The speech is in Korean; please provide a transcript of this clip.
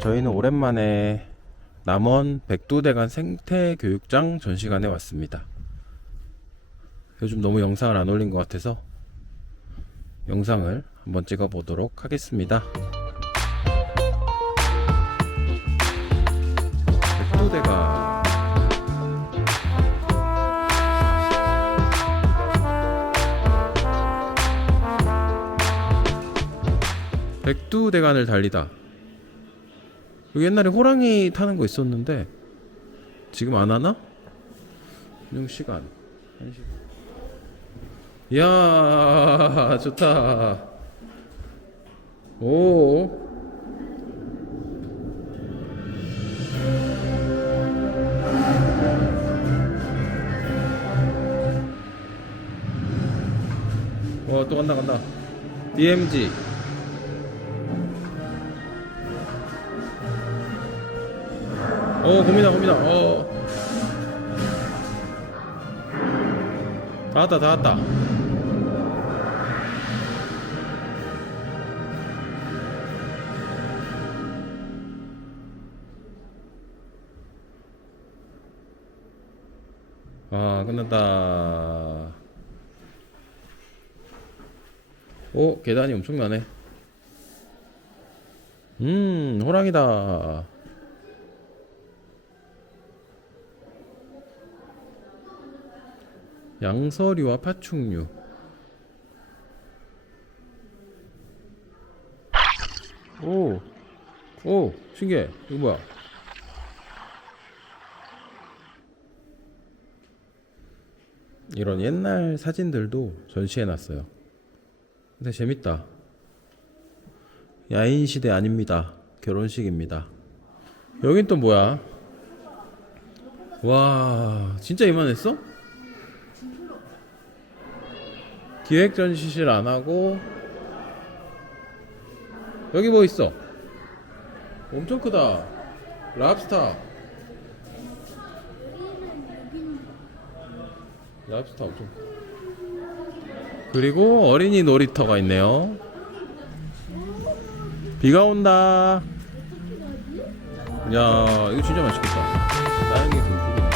저희는 오랜만에 남원 백두대간 생태교육장 전시관에 왔습니다. 요즘 너무 영상을 안 올린 것 같아서 영상을 한번 찍어 보도록 하겠습니다. 백두대간 백두대간을 달리다. 옛날에 호랑이 타는 거 있었는데 지금 안 하나? 운영 시간. 이야 좋다. 오. 어또 간다 간다. DMG. 어 고민아 고민아 어. 다 왔다 다 왔다. 아 끝났다. 오 계단이 엄청 나네. 음 호랑이다. 양서류와 파충류. 오, 오, 신기해. 이거 뭐야? 이런 옛날 사진들도 전시해 놨어요. 근데 재밌다. 야인 시대 아닙니다. 결혼식입니다. 여긴 또 뭐야? 와, 진짜 이만했어? 기획 전시실 안 하고 여기 뭐 있어? 엄청 크다. 랍스타. 랍스타 엄청. 크다. 그리고 어린이 놀이터가 있네요. 비가 온다. 야, 이거 진짜 맛있겠다. 다른 게 듬뿍이네.